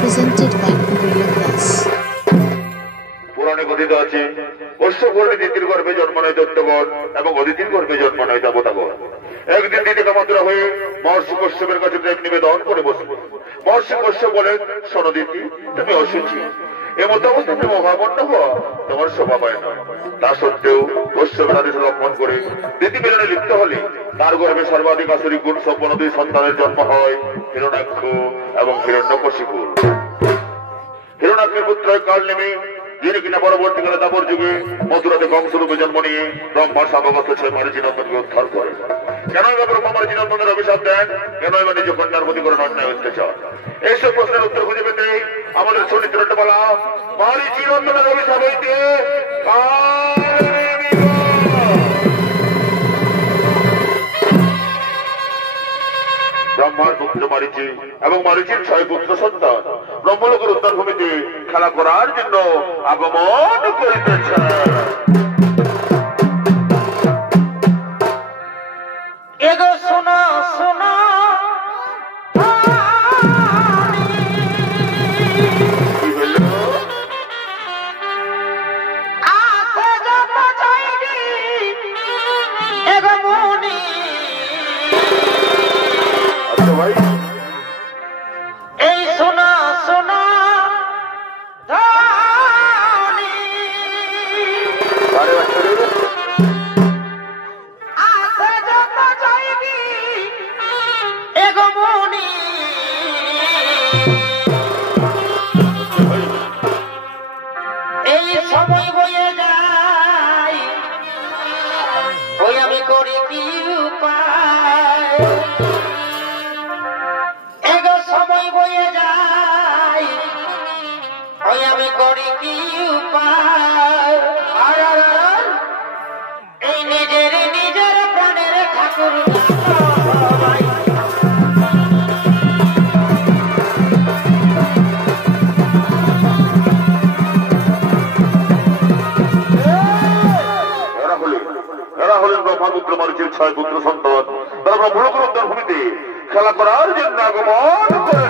Presented by Kuriya Plus. পুরাণে কথিত আছে বৈশ্যকর্ণী দিতির গর্ভে জন্ম নেয় দৈত্যগণ এবং অদিতির গর্ভে জন্ম নেয় দেবতাগণ। একদিন দিদিকা মাত্রা হয়ে মহর্ষি কশ্যপের কাছে প্রেম নিবেদন করে বসল। মহর্ষি কশ্যপ বলেন, শোনো দিদি, তুমি অসুচি, এমত অবস্থায় তুমি মহাবন্ন হওয়া তোমার স্বভাব হয় না। তা সত্ত্বেও কশ্যপের আদেশ লঙ্ঘন করে দিদি মিলনে লিপ্ত হলে তার গর্ভে সর্বাধিক আসরিক গুণ সম্পন্ন দুই সন্তানের জন্ম হয়, হিরণ্যাক্ষ এবং হিরণ্যকশিপু। হিরণ্যাক্ষের পুত্র কাল নেমে, যিনি কিনা পরবর্তীকালে দাপর যুগে মথুরাতে কংসরূপে জন্ম নিয়ে ব্রহ্মার সাম্যবস্থ ছেলে মারিচিনন্দনকে উদ্ধার করে। কেন এবার ব্রহ্মা মারিচিনন্দনের অভিশাপ দেন? কেন এবার নিজ কন্যার প্রতি করেন অন্যায় অত্যাচার? এইসব প্রশ্নের উত্তর খুঁজে পেতে আমাদের চরিত্রটা বলা মারিচিনন্দনের অভিশাপ হইতে ব্রহ্মার পুত্র মারিচি এবং মারিচির 6 পুত্র সন্তান ব্রহ্মলোকের উত্তর ভূমিতে খেলা করার জন্য আগমন করিতেছে। এগো শোনো শোনো কি হইল? আসে যত চাইনি এগো মনি আচ্ছা ভাই, এই শোনো শোনো ধনী আরে বাচ্চা রে, আসে যত চাইনি এগো মনি এই সময় বয়ে যায় ওই আমি করি কি উপায় এগো সময় বয়ে যায় ওই আমি করি কি উপায় আর আর আর এই নিজের প্রাণের ঠাকুর এরা হলেন ব্রহ্মাপুত্র মারিচির 6 পুত্র সন্তান। তারা ব্রহ্মলোকের উত্তর ভূমিতে খেলা করার জন্য আগমন করেছে।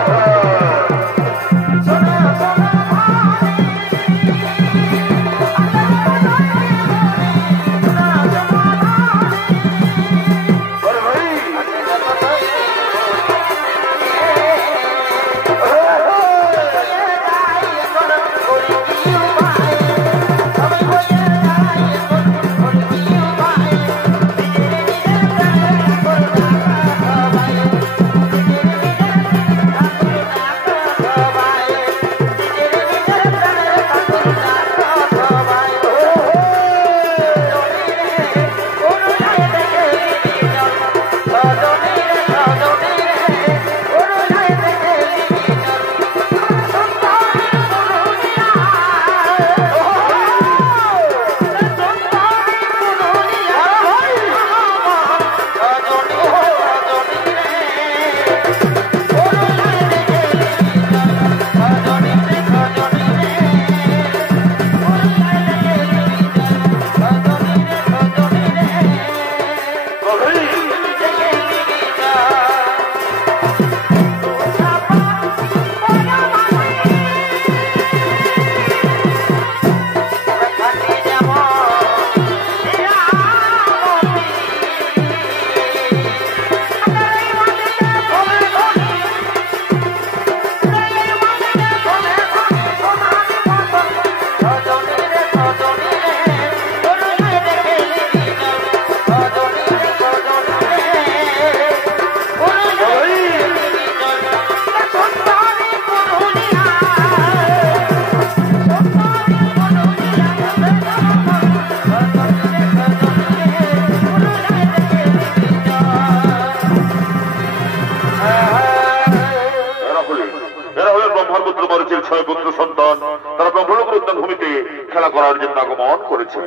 খেলা করার জন্য আগমন করেছে।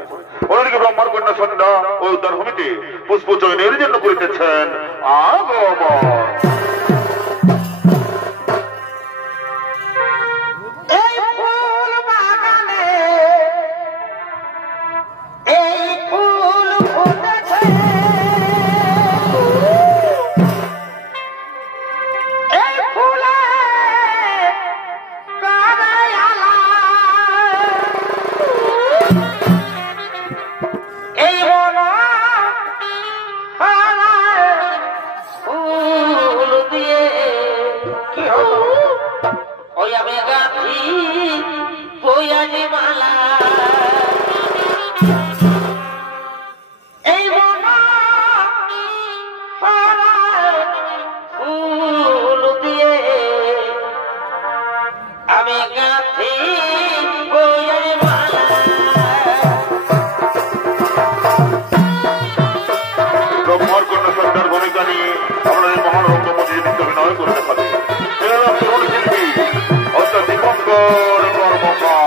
অন্যদিকে ব্রহ্মার কন্যা সন্ধ্যা ওই উদ্যান ভূমিতে পুষ্প চয়নের জন্য করিতেছেন আগমন। ফুল দিয়ে আমি গাঁথি বইয়ের মালা। ব্রহ্মার কন্যা সন্ধ্যার ভূমিকা নিয়ে আপনাদের মহান রঙ্গমঞ্চে নৃত্য অভিনয় করে দেখাবে শিল্পী অর্থাৎ দীপঙ্কর কর্মকার।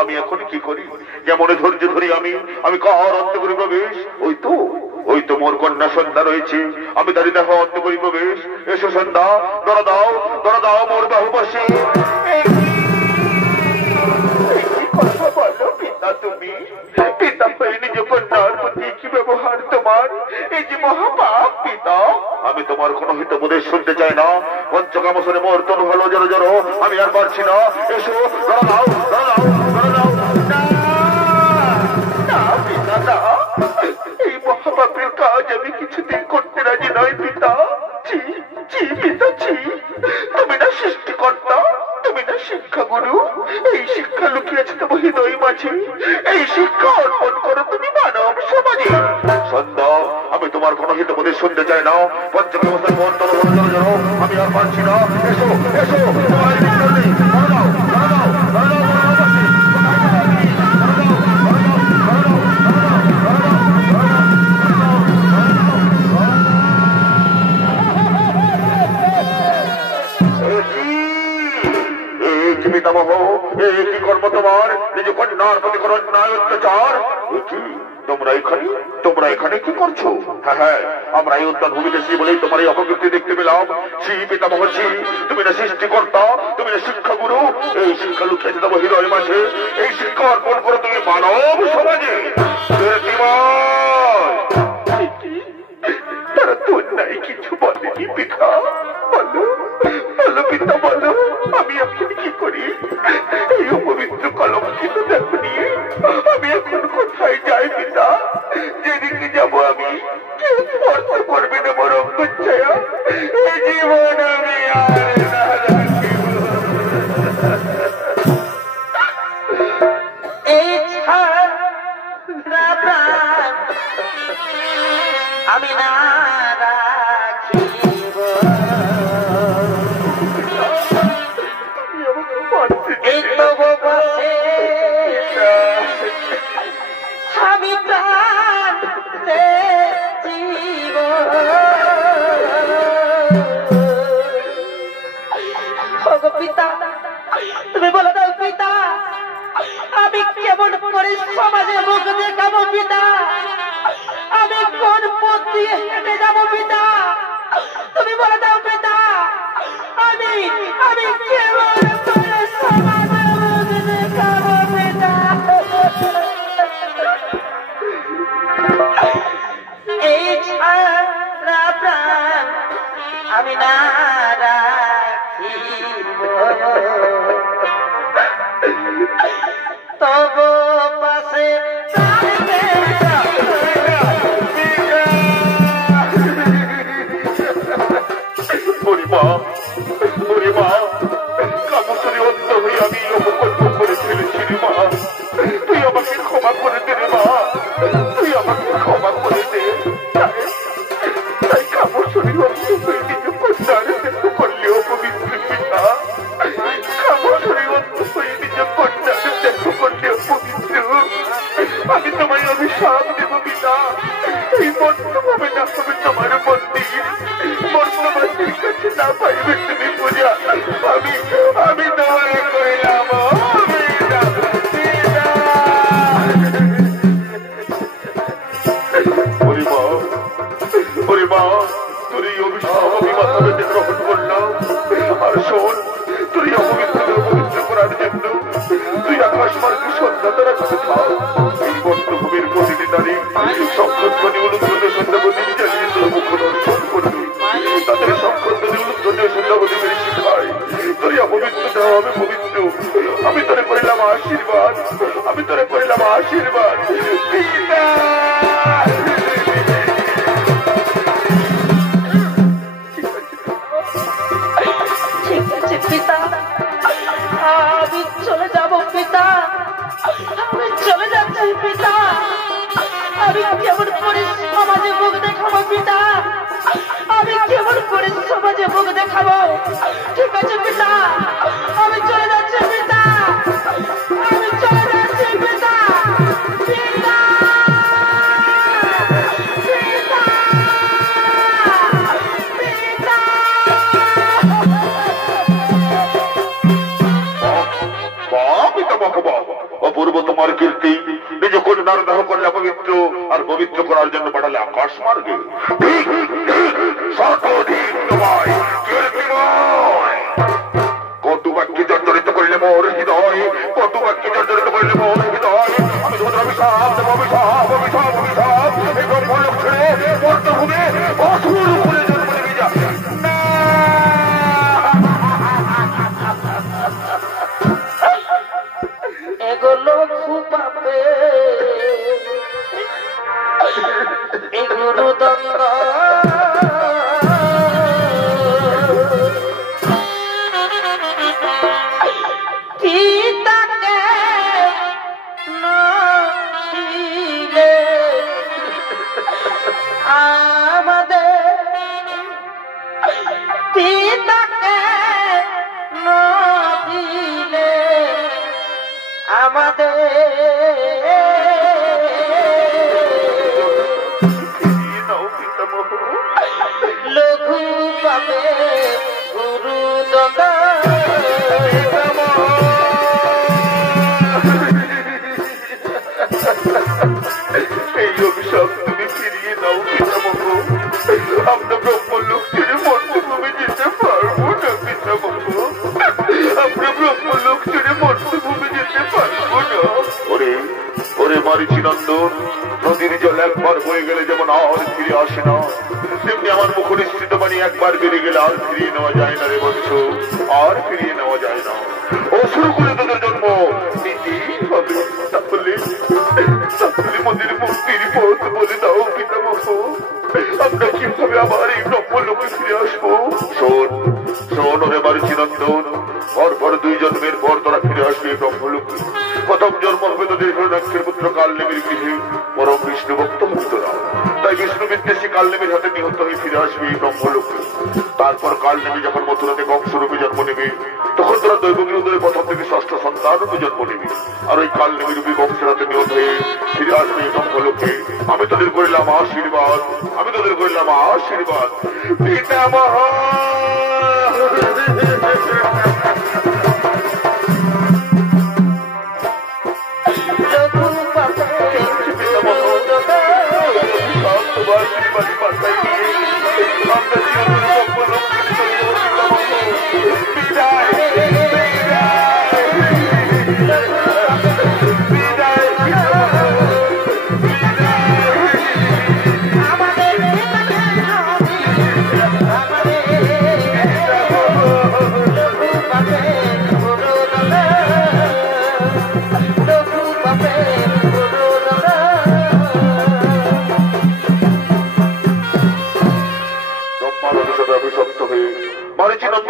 আমি এখন কি করি যেমন ধৈর্য ধরি আমি কার অন্তঃপুরে প্রবেশ ওই তো মোর কন্যা সন্ধ্যা রয়েছে আমি তারই দেখো অন্তঃপুরে প্রবেশ। এসো সন্ধ্যা ধরা দাও মোর বাহু পাশে। কথা বলো পিতা, তুমি পিতা হয়ে নিজ কন্যার প্রতি কি ব্যবহার তোমার, এই যে মহাপাপ পিতা। আমি তোমার কোনো হিতবোধে শুনতে চাই না। পঞ্চকামসরে মোর তনু হলো জড়ো জড়ো, আমি আর পারছি না। এসো ধরা দাও না পিতা না, এই মহাপাপের কাজ আমি কিছুদিন করতে রাজি নয় পিতা। পিতা তুমি না সৃষ্টিকর্তা, তুমি না শিক্ষাগুরু। এই শিক্ষা লুকিয়েছে তোমার হৃদয় মাঝে, এই শিক্ষা অর্পণ করো তুমি মানব সমাজে। সন্ধ্যা আমি তোমার কোনো হিতবোধে শুনতে চাই না। পঞ্চকামসরে মোর তনু হলো জড়ো জড়ো, আমি আর পারছি না। এসো পিতামহ, কি কর্ম তোমার? নিজ কন্যার প্রতি করো অন্যায় অত্যাচার। তোমরা এখানে কি করছো? হ্যাঁ, আমরা এই উদ্যান ভূমিতে বলেই তোমার এই অপকীর্তি দেখতে পেলাম। পিতামহ, তুমি না সৃষ্টিকর্তা, তুমি না শিক্ষাগুরু। এই শিক্ষা লুকিয়েছে তোমার হৃদয় মাঝে, এই শিক্ষা অর্পণ করো তুমি মানব সমাজে। তারা তো অন্যায় কিছু বলেনি পিতা, বলো পিতা বলো, আমি এখন কি করি? এই অপবিত্র কলঙ্কিত দেহ নিয়ে আমি এখন কোথায় যাই পিতা? যেদিকে যাব আমি কেউ স্পর্শ করবে না মোর অঙ্গচ্ছায়া। এই জীবন আমি আর না রাখিব। এই ছাড়া প্রাণ আমি না রাখিব। এই তব পাশে আমি প্রাণ জীব। পিতা তুমি বলে দাও পিতা, আমি কেমন করে সমাজে মুখ দেখাবো পিতা? আমি কোন পথ দিয়ে হেঁটে যাবো পিতা? তুমি বলে দাও পিতা, আমি কেমন করে সমাজে মুখ দেখাবো পিতা? এই ছাড়া প্রাণ আমি না রাখিব। তব পাশে পরিমা ওরে মা, কামসরি অন্ত হয়ে আমি অপকর্ম করে ফেলেছি রে মা। তুই আমাকে ক্ষমা করে দে রে মা, তুই আমাকে ক্ষমা করে দে। তাই কামসরি অন্ত হয়ে নিজ কন্যার দেখতে করলে অপবিত্র পিতা। কামসরি অন্ত হয়ে নিজ কন্যার দেখতে করলে অপবিত্র। আমি তোমায় অভিশাপ দেব পিতা, এই বর্তমানে না হবে তোমার মন্দির, বর্তমানের কাছে না পাইবে তুমি পূজা। আমি তোমায় করিলাম ওরে মা, তোর এই অভিশাপ আমি মাথা পেতে গ্রহণ করলাম। আর শোন, তোর এই অপবিত্রকে অপবিত্র করার জন্য তুই আকাশ মার্গে সন্ধ্যা তারা কাছে থাক। এই বর্তভূমির প্রতিটি নারী সংখ্যধ্বনি অনুদ্রোণে সন্ধ্যাবতী চালিয়ে তোর মুখ দর্শন করবি। তাদের সংখ্যধ্বনি অনুদ্রোণে সন্ধ্যাবতীকে শিখায় তোর এই অপবিত্রটা হবে পবিত্র। আমি তোরে করিলাম আশীর্বাদ, আমি তোরে করিলাম আশীর্বাদ। পিতা, আমি চলে যাব পিতা, আমি চলে যাচ্ছি পিতা। আমি কেমন করে সমাজে মুখ দেখাবো পিতা, আমি কেমন করে সমাজে মুখ দেখাবো। ঠিক আছে পিতা, আমি চলে যাচ্ছি পিতা, আমি চলে যাচ্ছি পিতা। পিতা, পিতা, পিতা। অপূর্ব তোমার কীর্তি, নিজ কন্যার দাহ করলে পবিত্র, আর পবিত্র করার জন্য পাঠালে আকাশ মার্গে। কটু বাক্যে জর্জরিত করিলে মোর হৃদয়, কটু বাক্যে জর্জরিত করিলে মোর হৃদয়। আমি তোমাদের অভিশাপ দেব, অভিশাপ, অভিশাপ, অভিশাপ। এই ব্রহ্মলোক ছেড়ে বর্তভূমে অসুর করে জন্ম নেবে যা। এগুলো খুপাবে, এগুলো দন্দ পিতাকে নহিলে আমাদের, পিতাকে নহিলে আমাদের লঘু পাবে গুরু দন্দা। এই অভিশাপ তুমি ফিরিয়ে দাও পিতামহ। আমরা ব্রহ্মলোক ছেড়ে মর্তভূমি যেতে পারবো না পিতামহ, আমরা ব্রহ্মলোক ছেড়ে মর্তভূমি যেতে পারবো না। ওরে ওরে মারিচি নন্দন, নদীর জল একবার বয়ে গেলে যেমন আর ফিরে আসে না, তেমনি আমার মুখ নিশ্চিত বাণী একবার বেরিয়ে গেলে আর ফিরিয়ে নেওয়া যায় না রে বৎস, আর ফিরিয়ে নেওয়া যায় না। ও শুরু করে তোদের জন্ম নীতি হবে, তাহলে মন্দির মুক্তির পথ বলে দাও পিতামহ। আমরা কিভাবে আবার এই ব্রহ্মলোকে ফিরে আসবো? শোন শোন ওরে মারিচি নন্দন, পর 2 জন্মের পর তোরা ফিরে আসবে এই ব্রহ্মলোকে। প্রথম জন্ম হবে তোদের হিরণ্যাক্ষের পুত্র কালনেমির গৃহে, পরম বিষ্ণু ভক্ত হবে তোরা। তাই বিষ্ণু বিদ্বেষী কালনেমির হাতে নিহত হয়ে ফিরে আসবে এই ব্রহ্মলোকে। তারপর কালনেমি যখন মথুরাতে কংসরূপে জন্ম নেবে, তখন তোরা দৈবকীর উদরে প্রথম থেকে 6ষ্ঠ সন্তান রূপে জন্ম নেবে। আর ওই কালনেমি রূপী কংসের হাতে নিহত হয়ে ফিরে আসবে এই ব্রহ্মলোকে। আমি তোদের করিলাম আশীর্বাদ, আমি তোদের করিলাম আশীর্বাদ পিতামহ।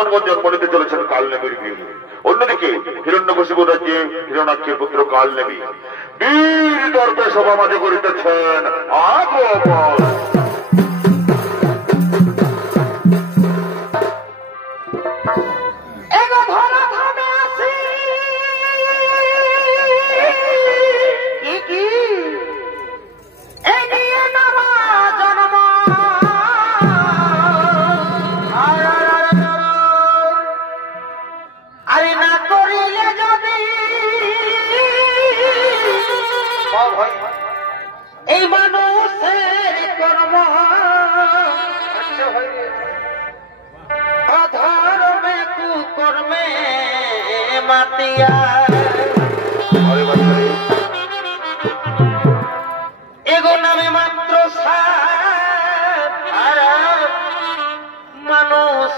সম্মানগঞ্জ জন্ম নিতে চলেছেন কালনেমির বীর। অন্যদিকে হিরণ্যকশিপুর রাজ্যে হিরণাক্ষের পুত্র কালনেমি বীর দর্পে সভা মাঝে করিতেছেন আগমন। এই মানুষের কর্ম অধর্মে কুকর্মে মাতিয়া এগো নামে মাত্র মানুষ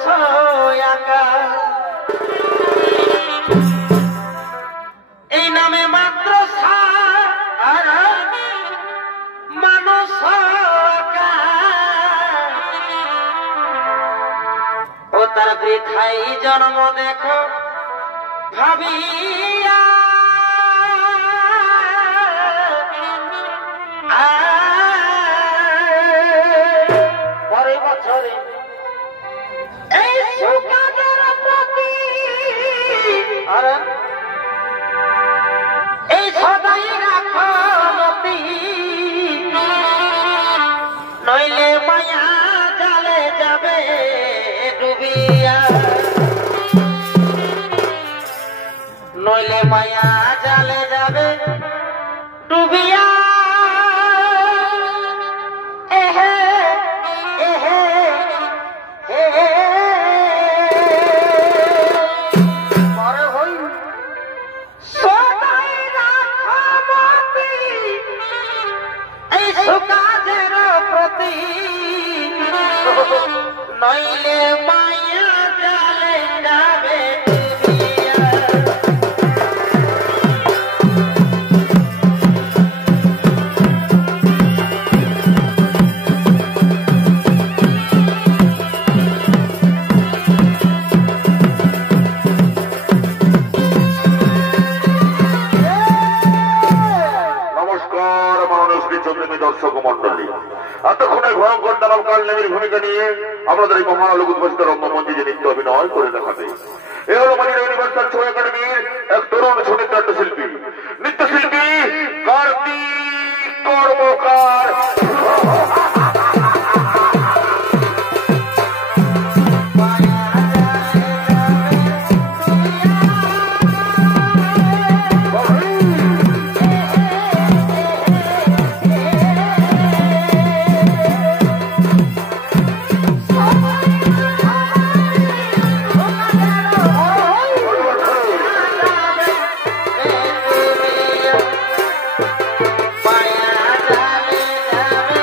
আকা এই নামে মাত্র মানুষ ও তার বৃথাই জন্ম দেখো ভাবিয়া পরে বছরে এই সুকাদের প্রতি এই সদাই রাখো মতি নইলে মায়া জালে যাবে ডুবিয়া নইলে মায়া জালে যাবে ডুবিয়া এহে এহে এহে পরে হই সদাই রাখো মতি এই সুকাদের প্রতি নইলে মায়া জালে যাবে ডুবিয়া। নমস্কার মাননীয় শ্রী চন্দ্রমী দর্শক মন্ডলী, এতক্ষণে ভয়ঙ্কর দানব কালনেমির ভূমিকা নিয়ে আমাদের এই মহানালক উদ্ভাসিত রঙ্গমঞ্চে যে নৃত্য অভিনয় করে দেখাবে এ হলো মানিরা ইউনিভার্সাল শো একাডেমির এক তরুণ সঙ্গীত নাট্যশিল্পী নৃত্যশিল্পী কার্তিক কর্মকার। মায়া জালে যাবে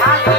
Bye.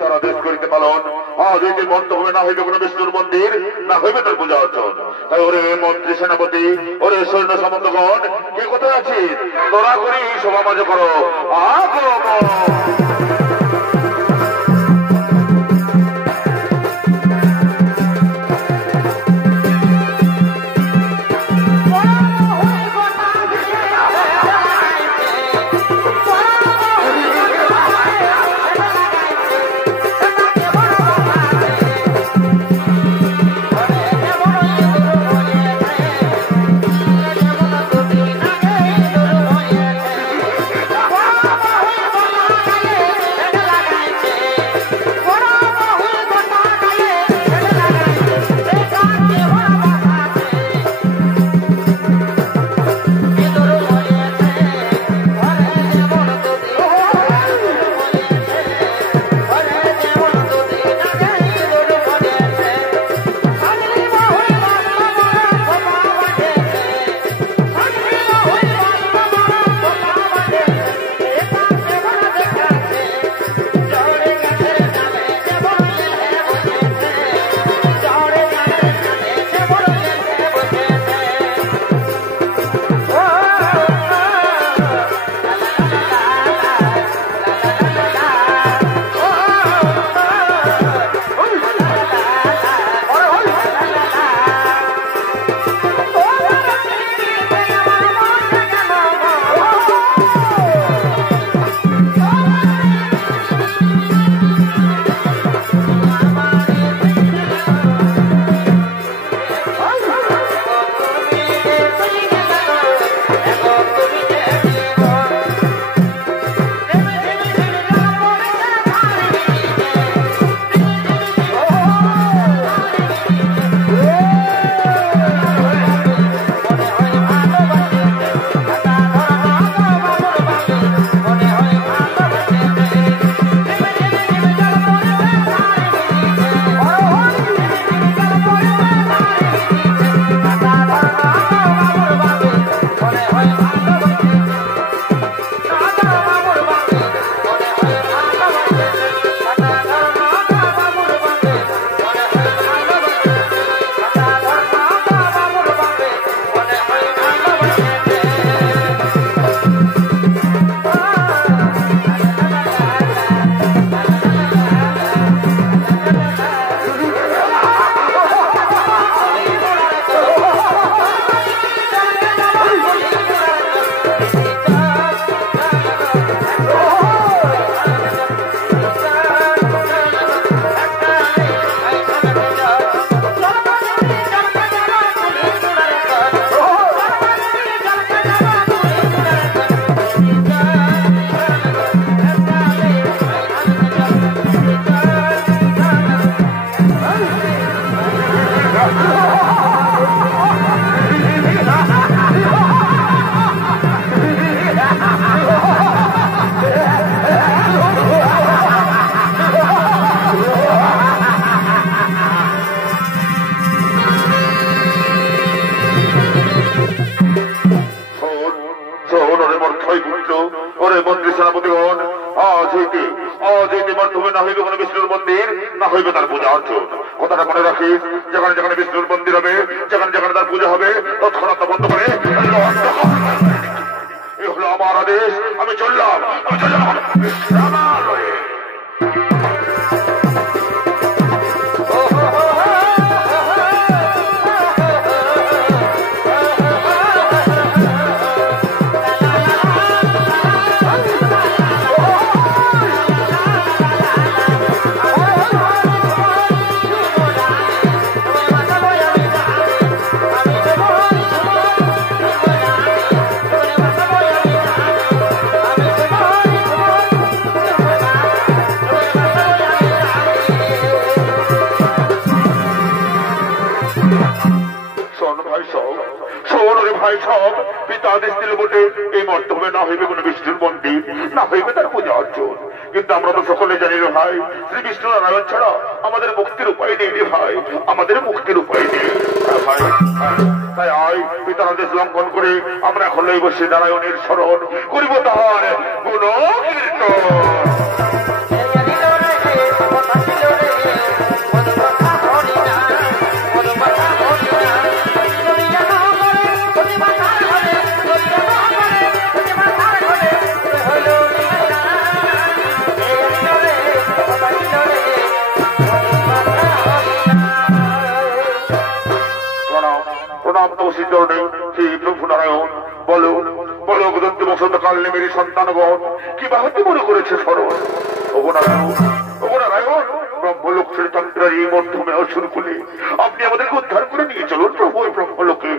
তার আদেশ করিতে পালন আজ হইতে মন্তব্য না হইবে কোন বিষ্ণুর মন্দির না হইবে তার পূজা অর্চন। তাই ওরে মন্ত্রী সেনাপতি ওরে সৈন্য সামন্তগণ কি কোথায় আছিস তোরা করি সভা মাঝে করো আগমন। বিষ্ণুর মন্দির না হইবে তার পূজা অর্চন। কথাটা মনে রাখিস, যেখানে যেখানে বিষ্ণুর মন্দির হবে, যেখানে যেখানে তার পূজা হবে, তৎক্ষণাৎ বন্ধ করে এ হলো আমার আদেশ। আমি চললাম, আমি চললাম। বিষ্ণুর মন্দির না হইবে তার পূজা অর্চন। কিন্তু আমরা তো সকলে জানি রে ভাই, শ্রী বিষ্ণু নারায়ণ ছাড়া আমাদের মুক্তির উপায় নেই রে ভাই, আমাদের মুক্তির উপায় নেই ভাই। পিতার আদেশ লঙ্ঘন করে আমরা এখন বসে নারায়ণের স্মরণ করিব তাহার গুণ কীর্তন। প্রভু নারায়ণ বলো বলো দন্ত বসন্ত কাল নেমের সন্তানগণ কি বাহতি মনে করেছে স্মরণ। ওগো নারায়ণ ব্রহ্মলোকের তন্ত্রের এই মধ্যমে অসুর খুলে আপনি আমাদেরকে উদ্ধার করে নিয়ে চলুন প্রভু ওই ব্রহ্মলোকে।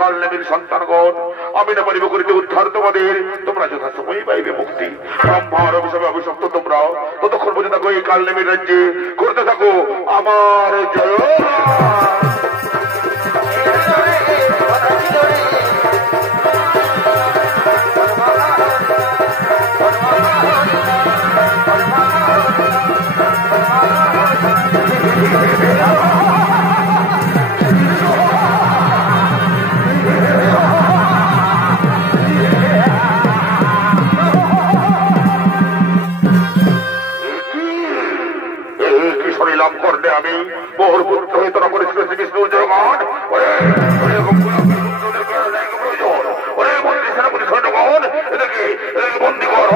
কাল নেমের সন্তানগণ আমি না পারিব করিতে উদ্ধার তোমাদের, তোমরা যথাসময় পাইবে মুক্তি। ব্রহ্মার অভিশাপে অভিশপ্ত তোমরা ততক্ষণ পর্যন্ত থাকো এই কাল নেমের রাজ্যে, করতে থাকো আমার জয়। লাভ করতে আমি বহুর পুত্র হয়ে তোরা করেছিল শ্রীকৃষ্ণ জগৎ এদেরকে বন্দি কর।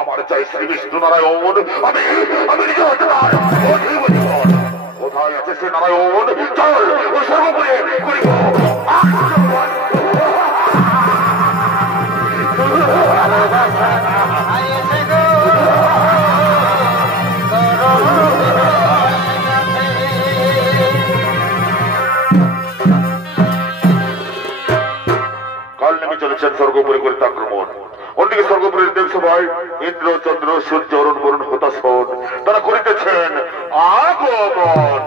আমার চাই শ্রী বিষ্ণু নারায়ণ, আমি কোথায় আছে সে নারায়ণ? চল ও সর্বোপরি করিব। কাল নেমে চলেছেন স্বর্গপুরী করে আক্রমণ। অন্যদিকে স্বর্গপুরীর দেবসভায় ইন্দ্র চন্দ্র সূর্য অরুণ বরুণ হতাশন তারা করিতেছেন আগমন।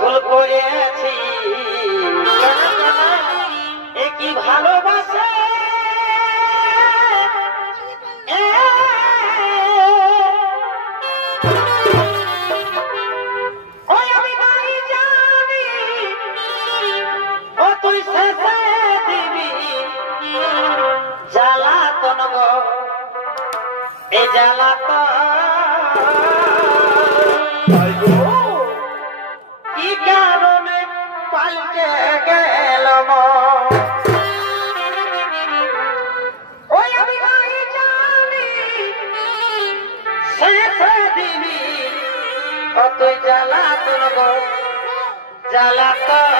ভুল করেছি একই ভালোবাসে ওই আমি নাই জানি ও তুই শেষে দিবি জ্বালাতন গো এ জ্বালাতন কি কারণে পাল্টে গেল ওই আমি নাই জানি শেষে দিবি ও তুই জ্বালাতন গো জ্বালাতন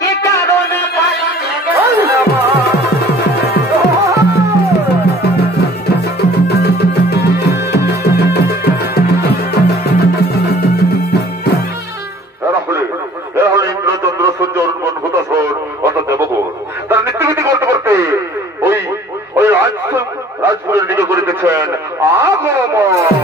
কি কারণে পাল্টে গেল ইন্দ্রচন্দ্র সূর্য হতাশন অর্থাৎ দেবগণ তারা নৃত্যগীতি করতে করতে ওই রাজপুরের দিকে করিতেছেন আগমন।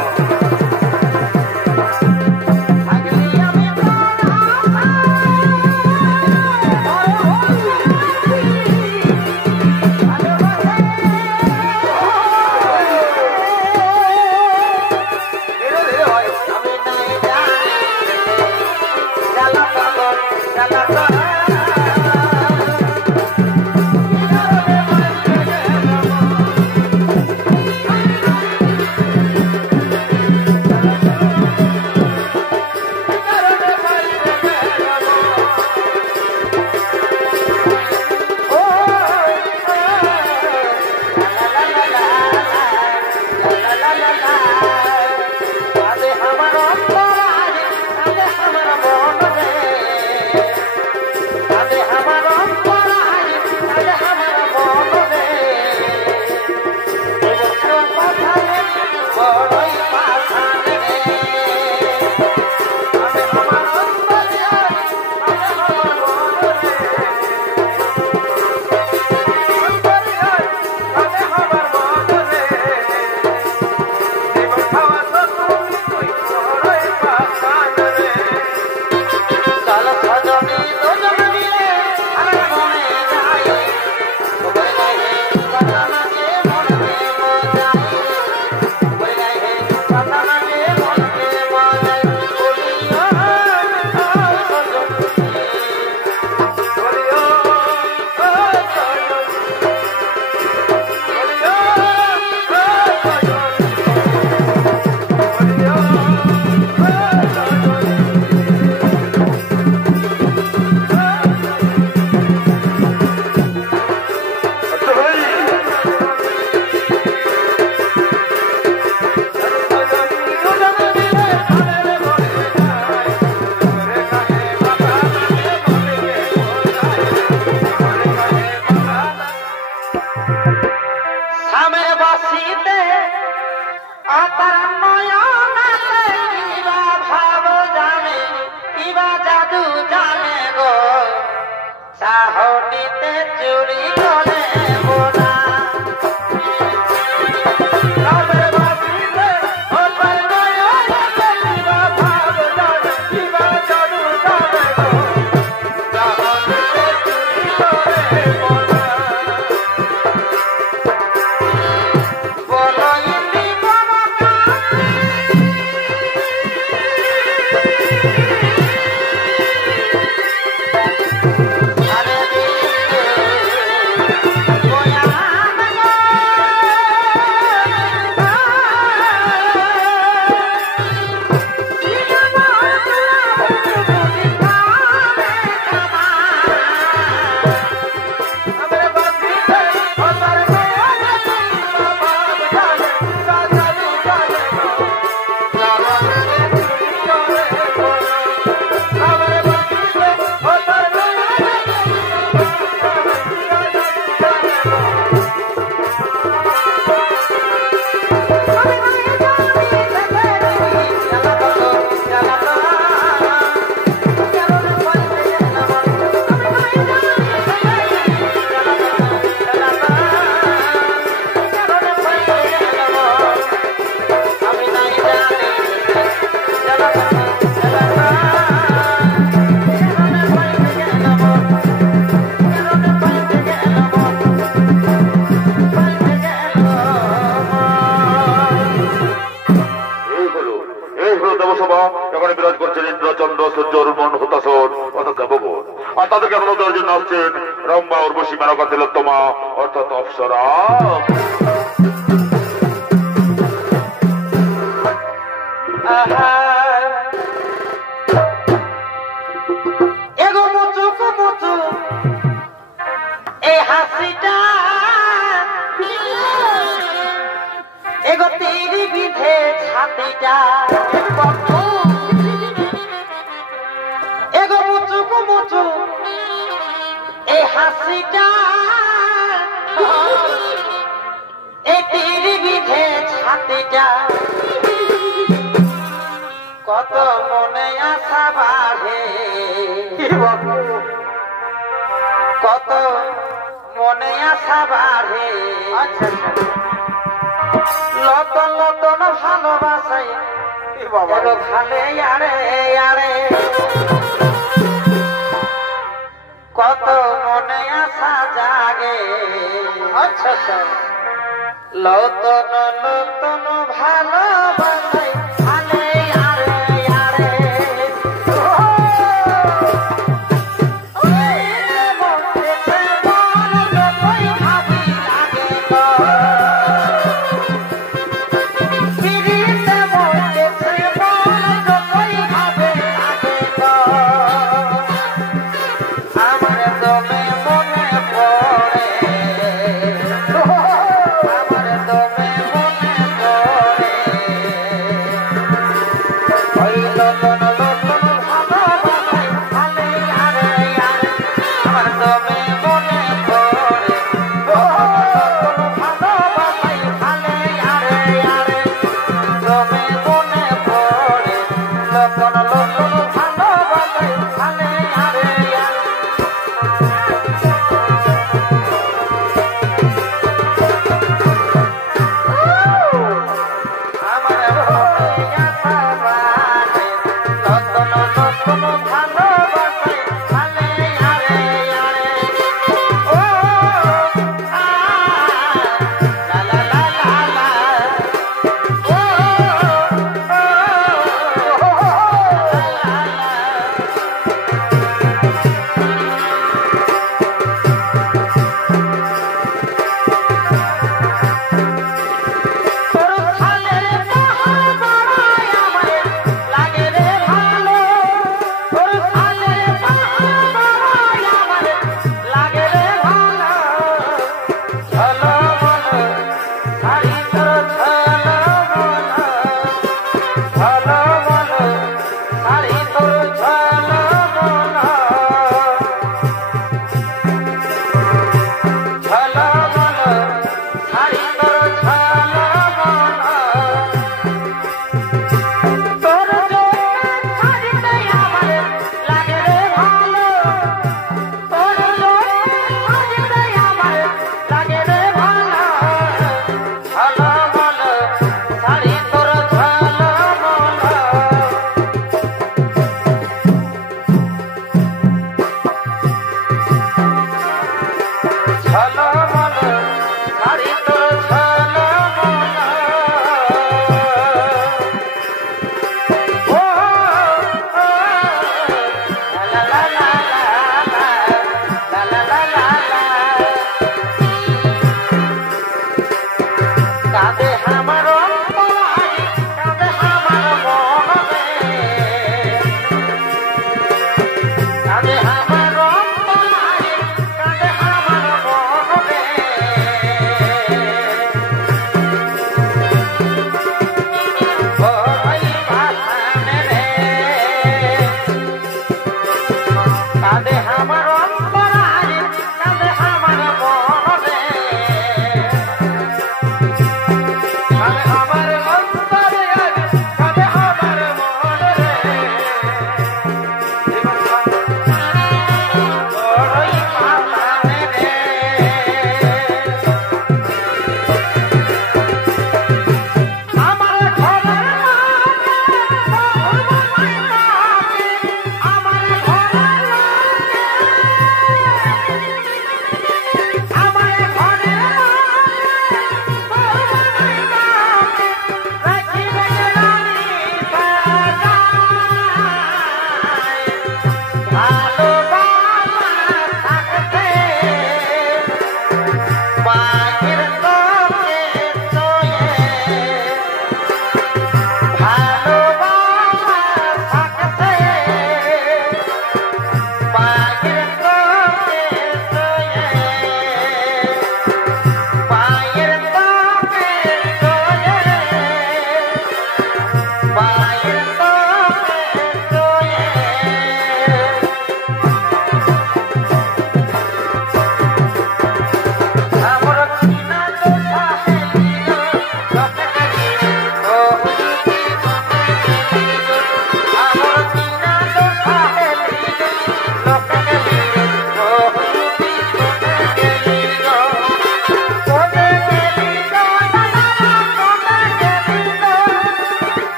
Kasih dia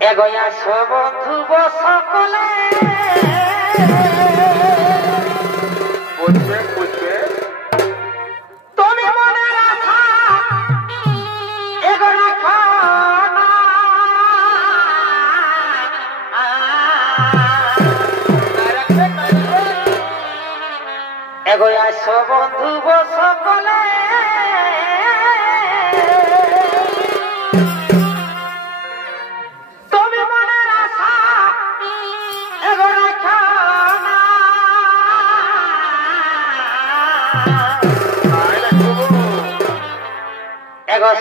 এগোয়া বন্ধু সকলে বুঝবে বুঝবে তুমি মনে রাখা এগো রাখা এগোয়া বন্ধু সকলে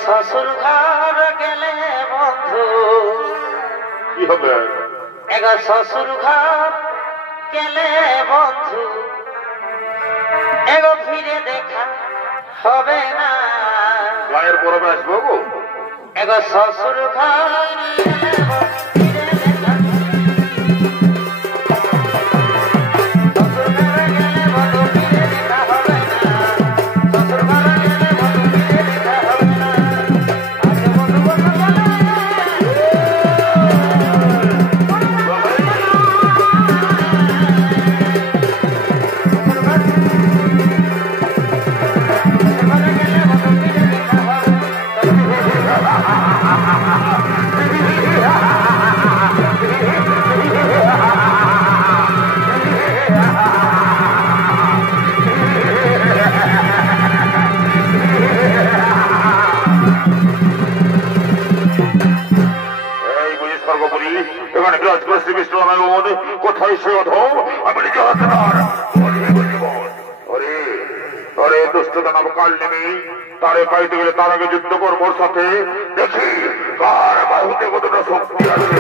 শ্বশুর ঘর গেলে বন্ধু কি হবে এগো শ্বশুর ঘর গেলে বন্ধু এগো ফিরে দেখা হবে না গায়ের পরবে আসবো গো এগো শ্বশুর ঘর ফিরে দেখা শ্বশুর ঘরে গেলে বন্ধু ফিরে দেখা হবে না শ্বশুর ঘরে গেলে বন্ধু ফিরে দেখা হবে না আগে বন্ধু বন্ধু এখানে বিরাজ করে শ্রীকৃষ্ণ নারায়ণ কোথায় সে অধম আমি নিজে হাসনার অরে দুষ্টতা নাম কাল নেমে তারে পাইতে গেলে তার আগে যুদ্ধ করবো সাথে দেখি কার বাহুতে কতটা শক্তি আছে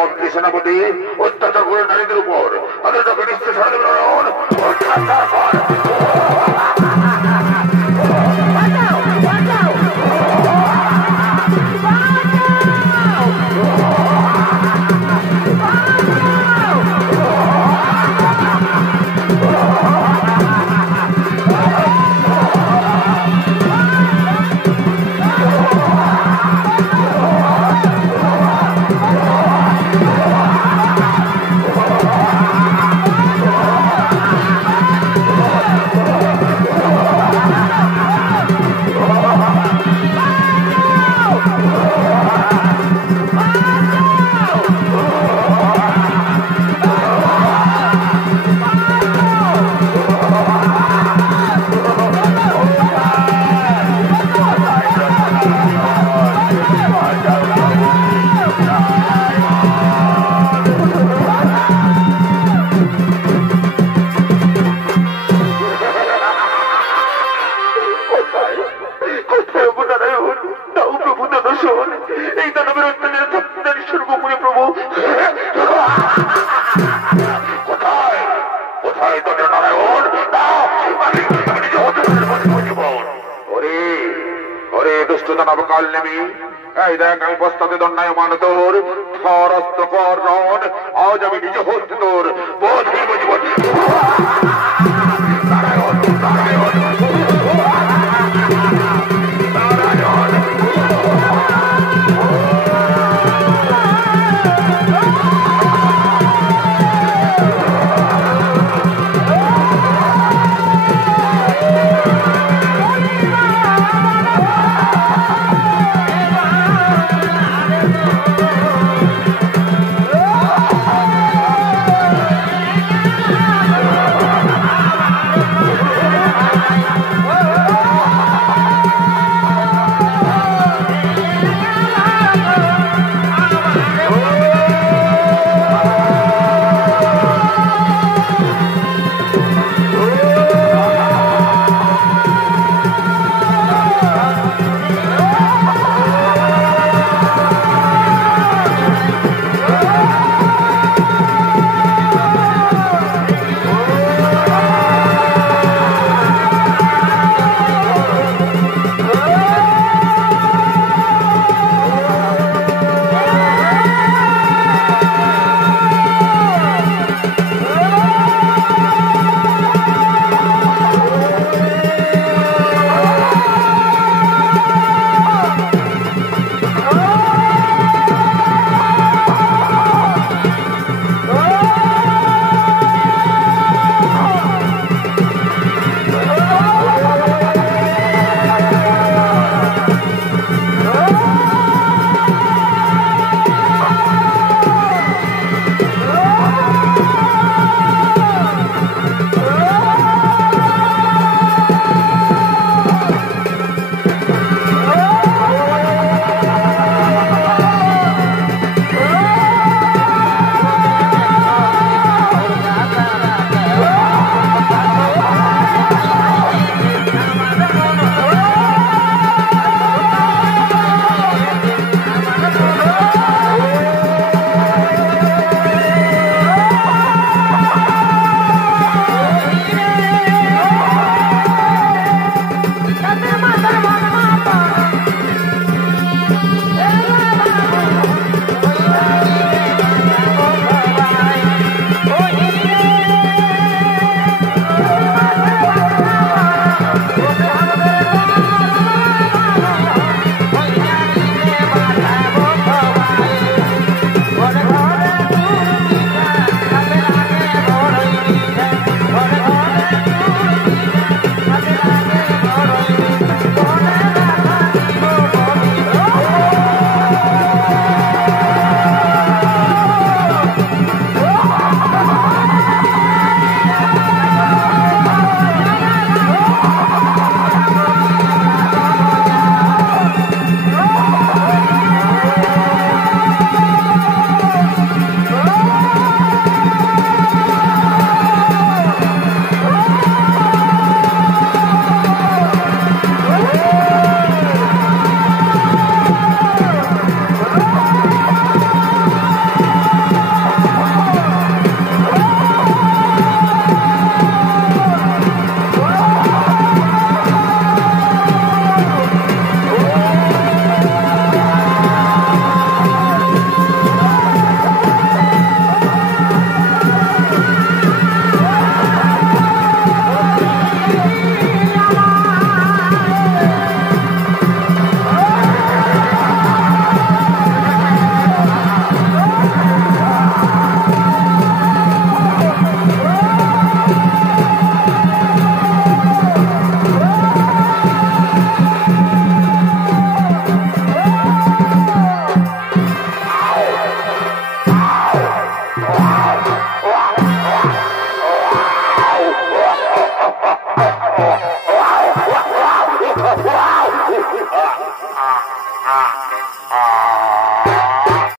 মন্ত্রী সেনাপতি অত্যাচার করে নারীদের উপর তাদের তাকে নিশ্চয় ছাড়া দেবে নারায়ণ অত্যাচার কর কাল নেমি এই দেখ আমি বস্তাতে দণ্ডায়মান তোর অস্ত্র কর আজ আমি নিজে হচ্ছে তোর